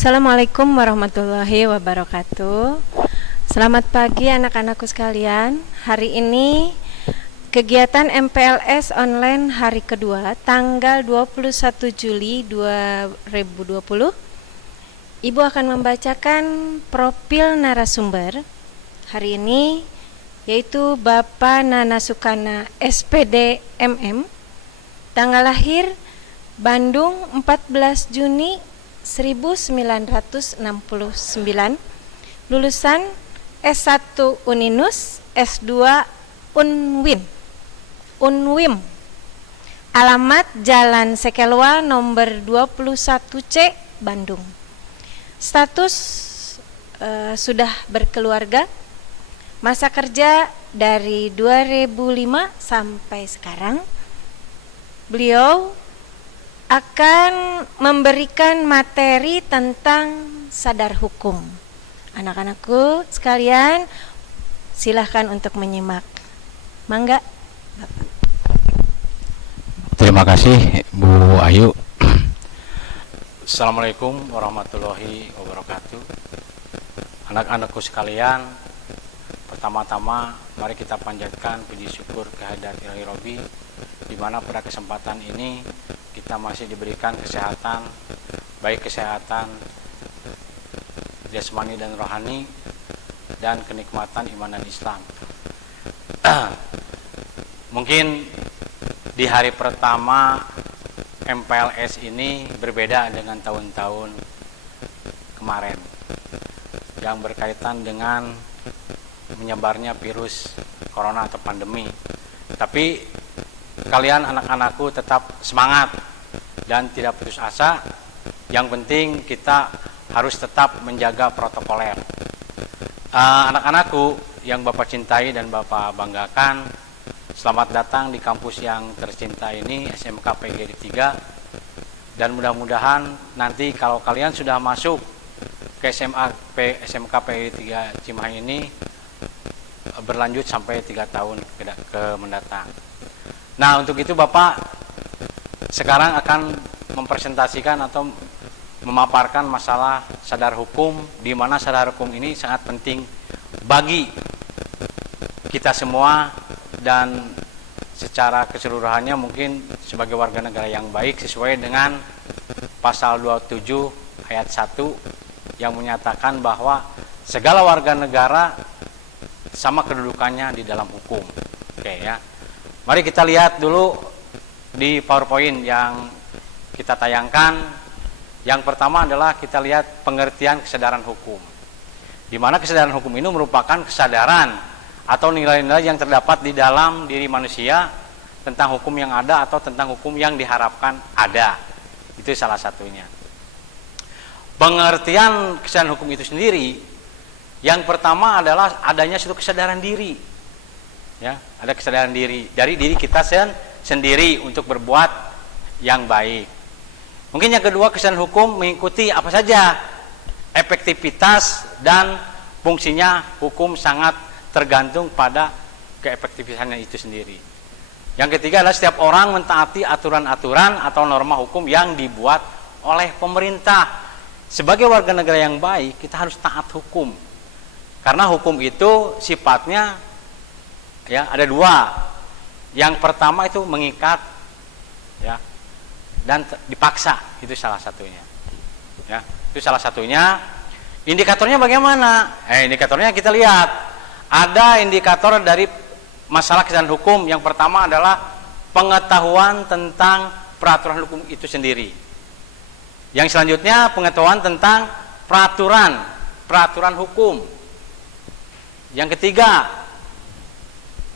Assalamualaikum warahmatullahi wabarakatuh. Selamat pagi anak-anakku sekalian. Hari ini kegiatan MPLS online hari kedua tanggal 21 Juli 2020. Ibu akan membacakan profil narasumber hari ini, yaitu Bapak Nana Sukana SPD MM, tanggal lahir Bandung 14 Juni 1969, lulusan S1 Uninus, S2 Unwim, alamat Jalan Sekelwa nomor 21C, Bandung. Status sudah berkeluarga, masa kerja dari 2005 sampai sekarang. Beliau akan memberikan materi tentang sadar hukum. Anak-anakku sekalian, silahkan untuk menyimak. Mangga, Bapak. Terima kasih Bu Ayu. Assalamualaikum warahmatullahi wabarakatuh. Anak-anakku sekalian, pertama-tama mari kita panjatkan puji syukur kehadirat Ilahi Robbi, di mana pada kesempatan ini kita masih diberikan kesehatan, baik kesehatan jasmani dan rohani, dan kenikmatan iman dan Islam. Mungkin di hari pertama MPLS ini berbeda dengan tahun-tahun kemarin yang berkaitan dengan menyebarnya virus corona atau pandemi. Tapi kalian anak-anakku tetap semangat dan tidak putus asa. Yang penting kita harus tetap menjaga protokoler. Anak-anakku yang Bapak cintai dan Bapak banggakan, selamat datang di kampus yang tercinta ini, SMK PGRI 3. Dan mudah-mudahan nanti kalau kalian sudah masuk ke SMK PGRI 3 Cimahi ini berlanjut sampai 3 tahun ke mendatang. Nah, untuk itu Bapak sekarang akan mempresentasikan atau memaparkan masalah sadar hukum, di mana sadar hukum ini sangat penting bagi kita semua dan secara keseluruhannya mungkin sebagai warga negara yang baik sesuai dengan pasal 27 ayat 1 yang menyatakan bahwa segala warga negara sama kedudukannya di dalam hukum. Oke ya. Mari kita lihat dulu di PowerPoint yang kita tayangkan. Yang pertama adalah kita lihat pengertian kesadaran hukum. Di mana kesadaran hukum ini merupakan kesadaran atau nilai-nilai yang terdapat di dalam diri manusia tentang hukum yang ada atau tentang hukum yang diharapkan ada. Itu salah satunya. Pengertian kesadaran hukum itu sendiri, yang pertama adalah adanya suatu kesadaran diri. Ya, ada kesadaran diri dari diri kita sendiri untuk berbuat yang baik. Mungkin yang kedua, kesadaran hukum mengikuti apa saja efektivitas dan fungsinya hukum sangat tergantung pada keefektifitasannya itu sendiri. Yang ketiga adalah setiap orang mentaati aturan-aturan atau norma hukum yang dibuat oleh pemerintah. Sebagai warga negara yang baik, kita harus taat hukum. Karena hukum itu sifatnya ya ada dua. Yang pertama itu mengikat, ya, dan dipaksa, itu salah satunya. Ya, itu salah satunya. Indikatornya bagaimana? Indikatornya kita lihat. Ada indikator dari masalah kesadaran hukum. Yang pertama adalah pengetahuan tentang peraturan hukum itu sendiri. Yang selanjutnya pengetahuan tentang peraturan hukum. Yang ketiga,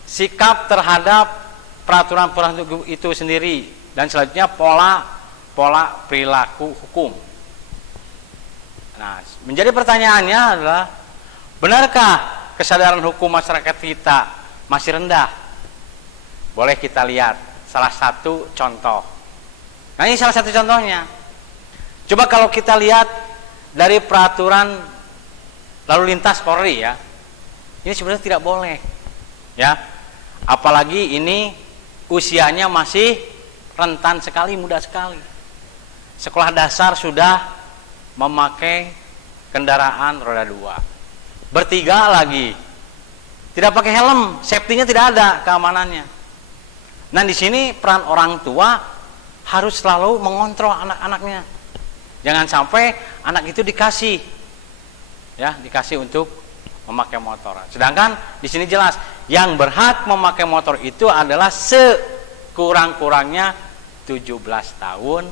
sikap terhadap peraturan hukum itu sendiri. Dan selanjutnya pola perilaku hukum. Nah, menjadi pertanyaannya adalah, benarkah kesadaran hukum masyarakat kita masih rendah? Boleh kita lihat salah satu contoh. Nah, ini salah satu contohnya. Coba kalau kita lihat dari peraturan lalu lintas Polri, ya, ini sebenarnya tidak boleh, ya. Apalagi ini usianya masih rentan sekali, muda sekali. Sekolah dasar sudah memakai kendaraan roda 2. Bertiga lagi tidak pakai helm, safety-nya tidak ada, keamanannya. Nah, di sini peran orang tua harus selalu mengontrol anak-anaknya. Jangan sampai anak itu dikasih untuk memakai motor. Sedangkan di sini jelas yang berhak memakai motor itu adalah sekurang-kurangnya 17 tahun,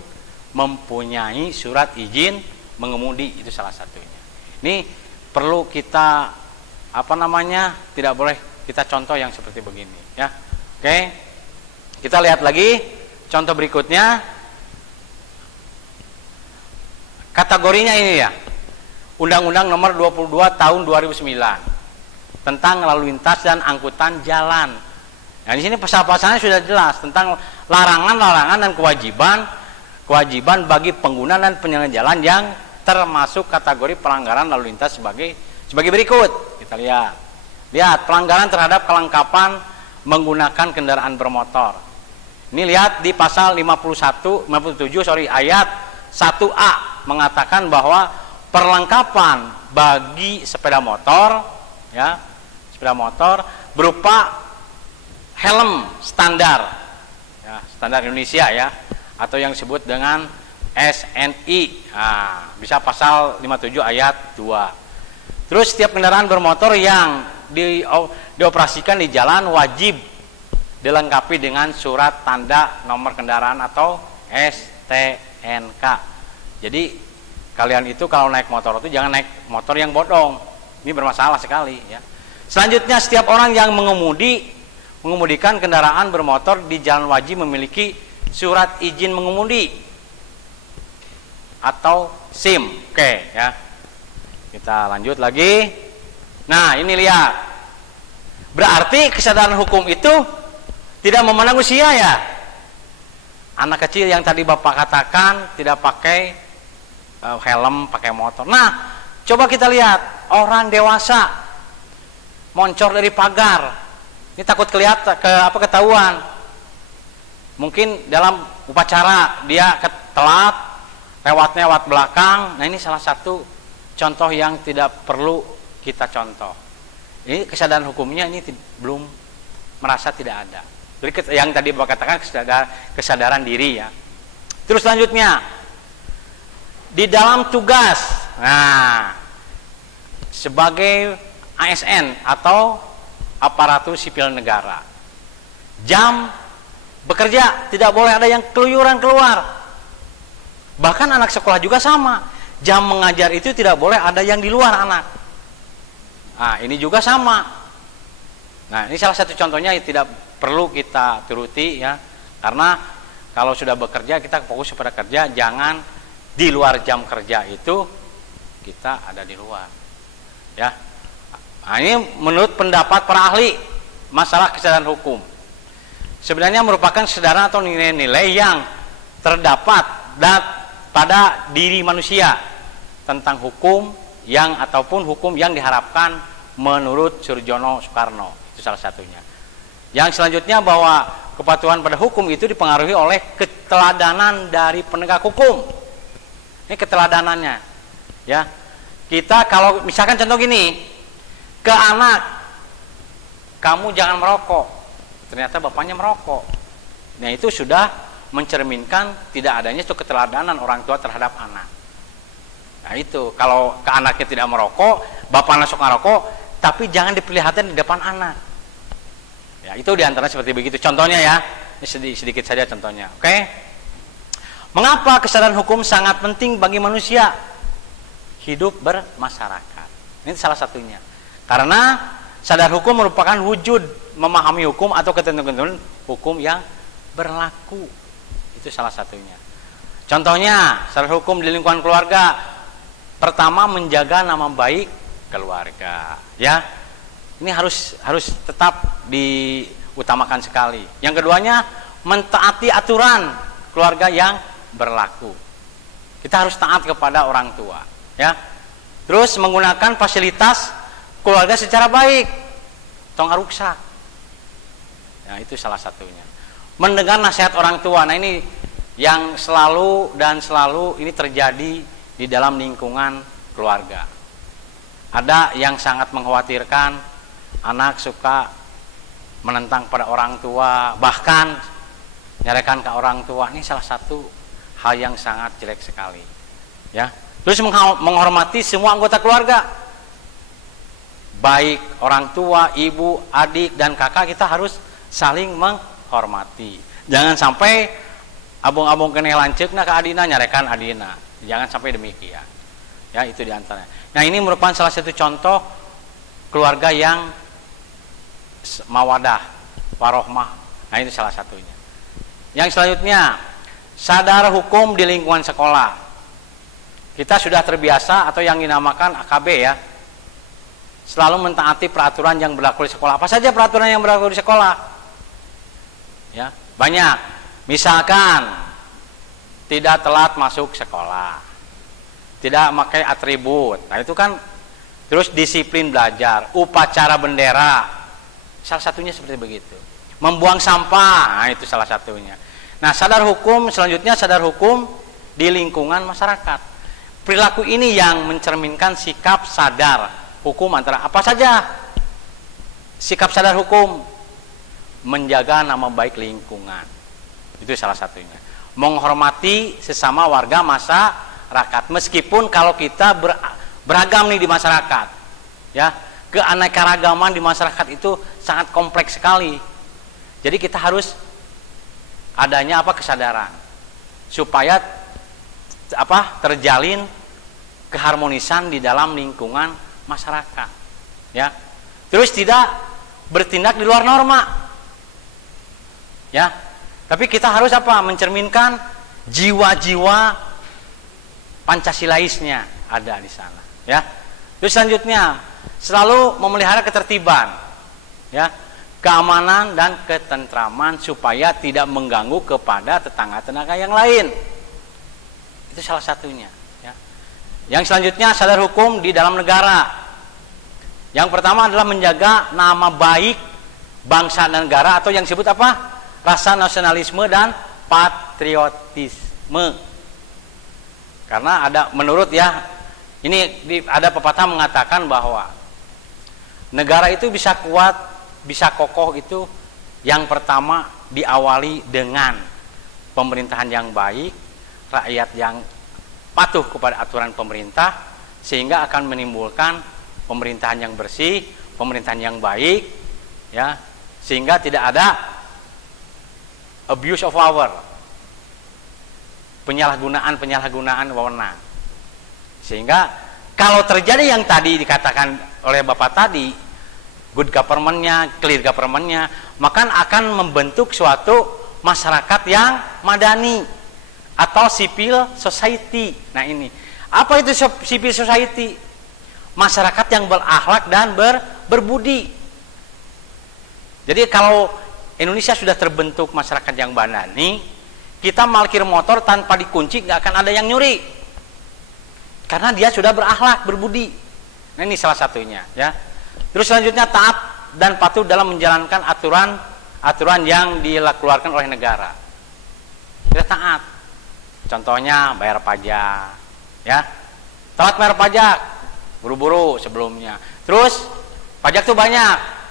mempunyai surat izin mengemudi, itu salah satunya. Ini perlu kita tidak boleh kita contoh yang seperti begini ya. Oke. Kita lihat lagi contoh berikutnya. Kategorinya ini ya. Undang-Undang Nomor 22 Tahun 2009 tentang lalu lintas dan angkutan jalan. Nah, di sini pasal-pasalnya sudah jelas tentang larangan-larangan dan kewajiban bagi pengguna dan penyelenggara jalan yang termasuk kategori pelanggaran lalu lintas sebagai berikut. Kita lihat pelanggaran terhadap kelengkapan menggunakan kendaraan bermotor. Ini lihat di pasal 57 ayat 1A mengatakan bahwa perlengkapan bagi sepeda motor berupa helm standar standar Indonesia ya, atau yang disebut dengan SNI. Nah, bisa pasal 57 ayat 2. Terus setiap kendaraan bermotor yang dioperasikan di jalan wajib dilengkapi dengan surat tanda nomor kendaraan atau STNK. Jadi kalian itu kalau naik motor itu jangan naik motor yang bodong. Ini bermasalah sekali ya. Selanjutnya, setiap orang yang mengemudikan kendaraan bermotor di jalan wajib memiliki surat izin mengemudi atau SIM. Oke ya. Kita lanjut lagi. Nah, ini lihat. Berarti kesadaran hukum itu tidak memandang usia ya. Anak kecil yang tadi Bapak katakan tidak pakai helm, pakai motor. Nah, coba kita lihat orang dewasa moncor dari pagar. Ini takut ketahuan. Mungkin dalam upacara dia telat, lewat belakang. Nah, ini salah satu contoh yang tidak perlu kita contoh. Ini kesadaran hukumnya ini belum merasa tidak ada. Jadi yang tadi Bapak katakan kesadaran diri ya. Terus selanjutnya di dalam tugas. Nah, sebagai ASN atau aparatur sipil negara, jam bekerja tidak boleh ada yang keluyuran keluar. Bahkan anak sekolah juga sama. Jam mengajar itu tidak boleh ada yang di luar anak. Nah, ini juga sama. Nah, ini salah satu contohnya yang tidak perlu kita turuti ya. Karena kalau sudah bekerja kita fokus pada kerja, jangan di luar jam kerja itu kita ada di luar. Ya. Nah, ini menurut pendapat para ahli masalah kesadaran hukum. Sebenarnya merupakan kesadaran atau nilai-nilai yang terdapat pada diri manusia tentang hukum ataupun hukum yang diharapkan menurut Surjono Soekarno. Itu salah satunya. Yang selanjutnya bahwa kepatuhan pada hukum itu dipengaruhi oleh keteladanan dari penegak hukum. Ini keteladanannya. Ya. Kita kalau misalkan contoh gini, ke anak, kamu jangan merokok. Ternyata bapaknya merokok. Nah, itu sudah mencerminkan tidak adanya itu keteladanan orang tua terhadap anak. Nah, itu kalau ke anaknya tidak merokok, bapaknya suka merokok, tapi jangan diperlihatkan di depan anak. Ya, itu diantara seperti begitu. Contohnya ya, ini sedikit saja contohnya. Oke? Mengapa kesadaran hukum sangat penting bagi manusia hidup bermasyarakat? Ini salah satunya. Karena sadar hukum merupakan wujud memahami hukum atau ketentuan hukum yang berlaku. Itu salah satunya. Contohnya, sadar hukum di lingkungan keluarga, pertama menjaga nama baik keluarga, ya. Ini harus tetap diutamakan sekali. Yang keduanya, mentaati aturan keluarga yang berlaku. Kita harus taat kepada orang tua, ya. Terus menggunakan fasilitas keluarga secara baik. Tong aruksak. Nah, itu salah satunya. Mendengar nasihat orang tua. Nah, ini yang selalu ini terjadi di dalam lingkungan keluarga. Ada yang sangat mengkhawatirkan anak suka menentang pada orang tua, bahkan nyarekan ke orang tua. Ini salah satu hal yang sangat jelek sekali. Ya. Terus menghormati semua anggota keluarga. Baik orang tua, ibu, adik, dan kakak, kita harus saling menghormati. Jangan sampai abung-abung keneh lanceukna ka adina nyarekan adina. Jangan sampai demikian. Ya, itu diantaranya. Nah, ini merupakan salah satu contoh keluarga yang mawadah, warohmah. Nah, itu salah satunya. Yang selanjutnya, sadar hukum di lingkungan sekolah. Kita sudah terbiasa atau yang dinamakan AKB ya, selalu mentaati peraturan yang berlaku di sekolah. Apa saja peraturan yang berlaku di sekolah? Ya, banyak. Misalkan tidak telat masuk sekolah, tidak memakai atribut. Nah, itu kan terus disiplin belajar, upacara bendera. Salah satunya seperti begitu. Membuang sampah, nah itu salah satunya. Nah, sadar hukum selanjutnya, sadar hukum di lingkungan masyarakat. Perilaku ini yang mencerminkan sikap sadar hukum antara apa saja? Sikap sadar hukum menjaga nama baik lingkungan. Itu salah satunya. Menghormati sesama warga masyarakat, meskipun kalau kita beragam nih di masyarakat, ya, keanekaragaman di masyarakat itu sangat kompleks sekali. Jadi kita harus adanya kesadaran supaya terjalin keharmonisan di dalam lingkungan masyarakat, ya. Terus tidak bertindak di luar norma, ya. Tapi kita harus mencerminkan jiwa-jiwa Pancasilaisnya ada di sana, ya. Terus selanjutnya selalu memelihara ketertiban, ya, keamanan dan ketentraman supaya tidak mengganggu kepada tetangga-tetangga yang lain. Itu salah satunya, ya. Yang selanjutnya sadar hukum di dalam negara. Yang pertama adalah menjaga nama baik bangsa dan negara, atau yang disebut rasa nasionalisme dan patriotisme. Karena ada menurut ada pepatah mengatakan bahwa negara itu bisa kuat, bisa kokoh itu yang pertama diawali dengan pemerintahan yang baik, rakyat yang patuh kepada aturan pemerintah, sehingga akan menimbulkan pemerintahan yang bersih, pemerintahan yang baik, ya, sehingga tidak ada abuse of power, penyalahgunaan wewenang. Sehingga kalau terjadi yang tadi dikatakan oleh Bapak tadi, good government-nya, clear government-nya, maka akan membentuk suatu masyarakat yang madani atau civil society. Nah, ini apa itu civil society? Masyarakat yang berakhlak dan berbudi. Jadi kalau Indonesia sudah terbentuk masyarakat yang madani, kita parkir motor tanpa dikunci nggak akan ada yang nyuri, karena dia sudah berakhlak, berbudi. Nah, ini salah satunya, ya. Terus selanjutnya taat dan patuh dalam menjalankan aturan yang dikeluarkan oleh negara. Kita taat. Contohnya bayar pajak, ya. Telat bayar pajak, buru-buru sebelumnya. Terus pajak tuh banyak.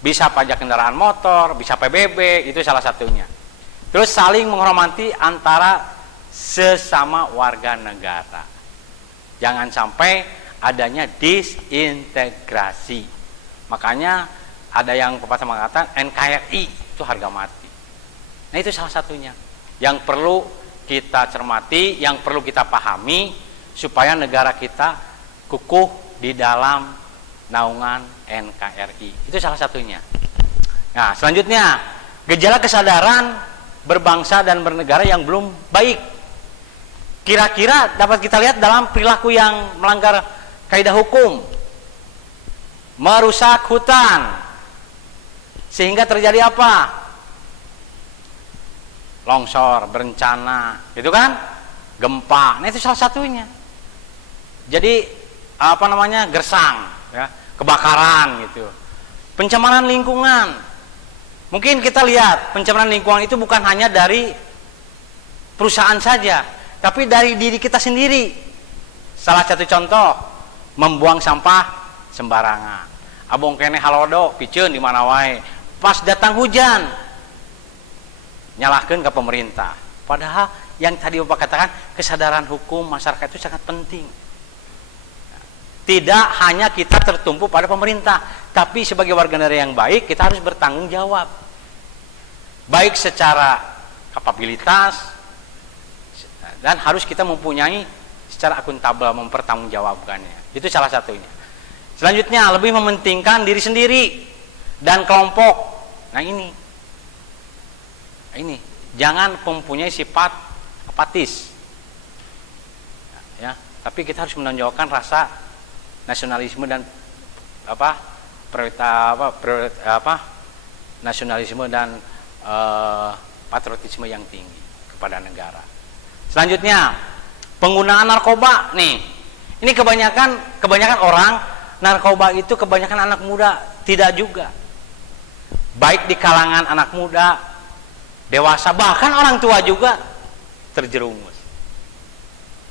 Bisa pajak kendaraan motor, bisa PBB, itu salah satunya. Terus saling menghormati antara sesama warga negara. Jangan sampai adanya disintegrasi. Makanya ada yang pepatah mengatakan NKRI itu harga mati. Nah, itu salah satunya yang perlu kita cermati, yang perlu kita pahami supaya negara kita kukuh di dalam naungan NKRI. Itu salah satunya. Nah, selanjutnya gejala kesadaran berbangsa dan bernegara yang belum baik. Kira-kira dapat kita lihat dalam perilaku yang melanggar kaidah hukum, merusak hutan, sehingga terjadi apa? Longsor, berencana, gitu kan? Gempa. Nah, itu salah satunya. Jadi gersang, ya, kebakaran gitu. Pencemaran lingkungan. Mungkin kita lihat pencemaran lingkungan itu bukan hanya dari perusahaan saja, tapi dari diri kita sendiri. Salah satu contoh, membuang sampah sembarangan. Abong kene halodo piceun di mana wae. Pas datang hujan, nyalahkeun ke pemerintah. Padahal yang tadi Bapak katakan, kesadaran hukum masyarakat itu sangat penting. Tidak hanya kita tertumpu pada pemerintah, tapi sebagai warga negara yang baik, kita harus bertanggung jawab. Baik secara kapabilitas, dan harus kita mempunyai secara akuntabel mempertanggungjawabkannya. Itu salah satunya. Selanjutnya, lebih mementingkan diri sendiri dan kelompok. Nah ini jangan mempunyai sifat apatis, ya. Tapi kita harus menonjolkan rasa nasionalisme dan nasionalisme dan patriotisme yang tinggi kepada negara. Selanjutnya, penggunaan narkoba nih. Ini kebanyakan orang narkoba itu kebanyakan anak muda, tidak juga. Baik di kalangan anak muda, dewasa, bahkan orang tua juga terjerumus.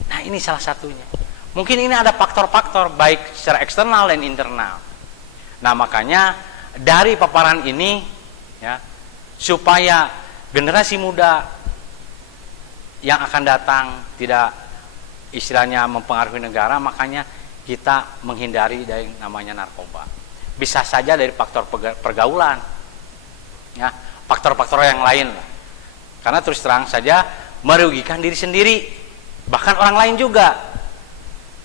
Nah, ini salah satunya. Mungkin ini ada faktor-faktor baik secara eksternal dan internal. Nah, makanya dari paparan ini ya, supaya generasi muda yang akan datang tidak istilahnya mempengaruhi negara, makanya kita menghindari dari namanya narkoba. Bisa saja dari faktor pergaulan, ya, faktor-faktor yang lain. Karena terus terang saja merugikan diri sendiri, bahkan orang lain juga.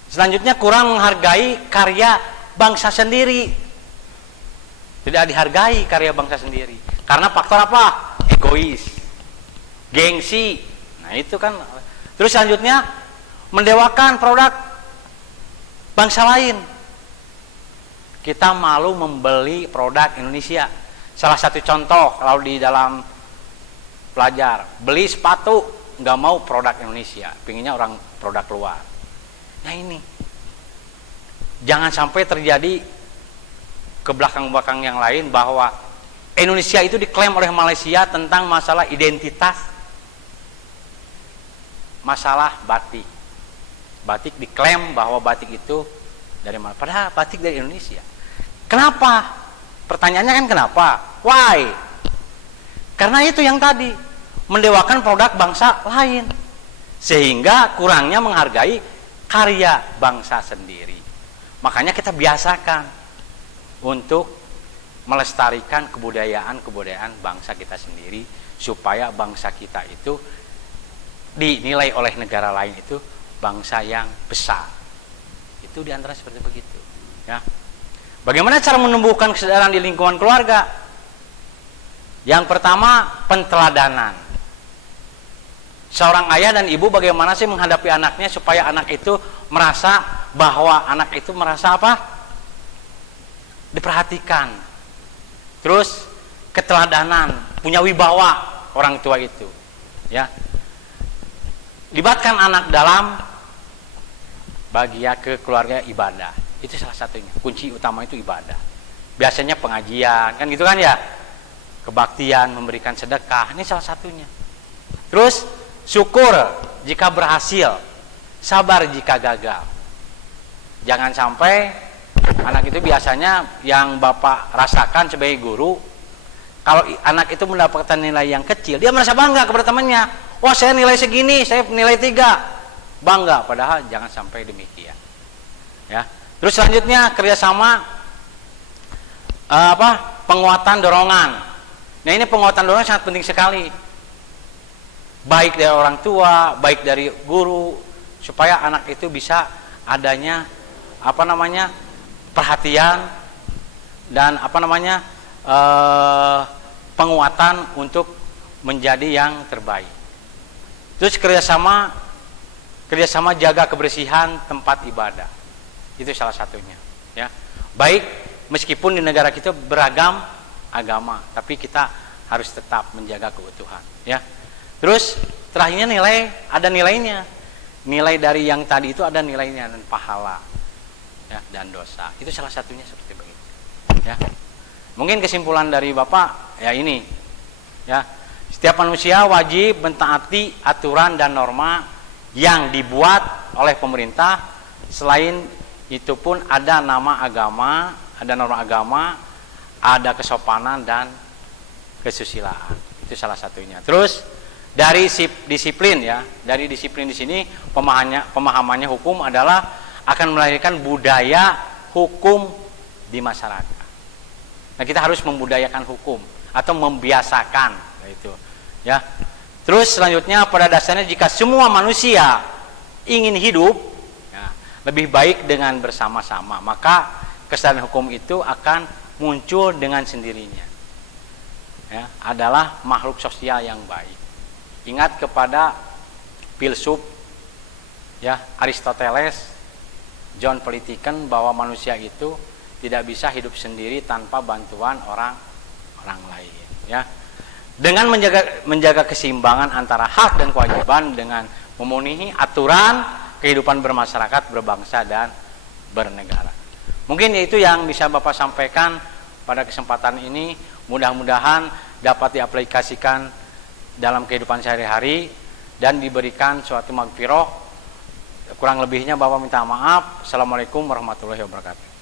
Selanjutnya, kurang menghargai karya bangsa sendiri. Tidak dihargai karya bangsa sendiri. Karena faktor apa? Egois, gengsi. Nah itu kan. Terus selanjutnya, mendewakan produk bangsa lain. Kita malu membeli produk Indonesia. Salah satu contoh kalau di dalam pelajar, beli sepatu nggak mau produk Indonesia, pinginnya orang produk luar. Nah ini, jangan sampai terjadi ke belakang-belakang yang lain bahwa Indonesia itu diklaim oleh Malaysia tentang masalah identitas, masalah batik. Batik diklaim bahwa batik itu dari mana? Padahal batik dari Indonesia. Kenapa? Pertanyaannya kan kenapa? Why? Karena itu yang tadi, mendewakan produk bangsa lain, sehingga kurangnya menghargai karya bangsa sendiri. Makanya kita biasakan untuk melestarikan kebudayaan bangsa kita sendiri, supaya bangsa kita itu dinilai oleh negara lain itu bangsa yang besar. Itu diantara seperti begitu, ya. Bagaimana cara menumbuhkan kesadaran di lingkungan keluarga? Yang pertama, penteladanan. Seorang ayah dan ibu bagaimana sih menghadapi anaknya supaya anak itu merasa bahwa anak itu merasa apa? Diperhatikan. Terus keteladanan, punya wibawa orang tua itu, ya. Libatkan anak dalam bagian ke keluarga ibadah. Itu salah satunya. Kunci utama itu ibadah. Biasanya pengajian, kan gitu kan ya? Kebaktian, memberikan sedekah, ini salah satunya. Terus syukur jika berhasil, sabar jika gagal. Jangan sampai anak itu biasanya yang Bapak rasakan sebagai guru, kalau anak itu mendapatkan nilai yang kecil, dia merasa bangga kepada temannya. Wah, saya nilai segini, saya nilai 3. Bangga, padahal jangan sampai demikian. Ya. Terus selanjutnya kerjasama penguatan dorongan. Nah, ini penguatan dorongan sangat penting sekali. Baik dari orang tua, baik dari guru, supaya anak itu bisa adanya perhatian dan penguatan untuk menjadi yang terbaik. Terus kerjasama jaga kebersihan tempat ibadah, itu salah satunya, ya. Baik meskipun di negara kita beragam agama, tapi kita harus tetap menjaga keutuhan, ya. Terus terakhirnya ada nilainya. Nilai dari yang tadi itu ada nilainya, dan pahala, ya, dan dosa. Itu salah satunya seperti begitu, ya. Mungkin kesimpulan dari Bapak ya ini, ya. Setiap manusia wajib mentaati aturan dan norma yang dibuat oleh pemerintah Selain itu pun ada nama agama, ada norma agama, ada kesopanan dan kesusilaan. Itu salah satunya. Terus dari disiplin ya, dari disiplin di sini pemahamannya hukum adalah akan melahirkan budaya hukum di masyarakat. Nah, kita harus membudayakan hukum atau membiasakan itu ya. Terus selanjutnya pada dasarnya jika semua manusia ingin hidup ya, lebih baik dengan bersama-sama, maka kesadaran hukum itu akan muncul dengan sendirinya. Ya, adalah makhluk sosial yang baik. Ingat kepada filsuf ya Aristoteles, John Politiken, bahwa manusia itu tidak bisa hidup sendiri tanpa bantuan orang lain ya. Dengan menjaga keseimbangan antara hak dan kewajiban dengan memenuhi aturan kehidupan bermasyarakat, berbangsa dan bernegara. Mungkin itu yang bisa Bapak sampaikan pada kesempatan ini. Mudah-mudahan dapat diaplikasikan dalam kehidupan sehari-hari dan diberikan suatu magfirah. Kurang lebihnya Bapak minta maaf. Assalamualaikum warahmatullahi wabarakatuh.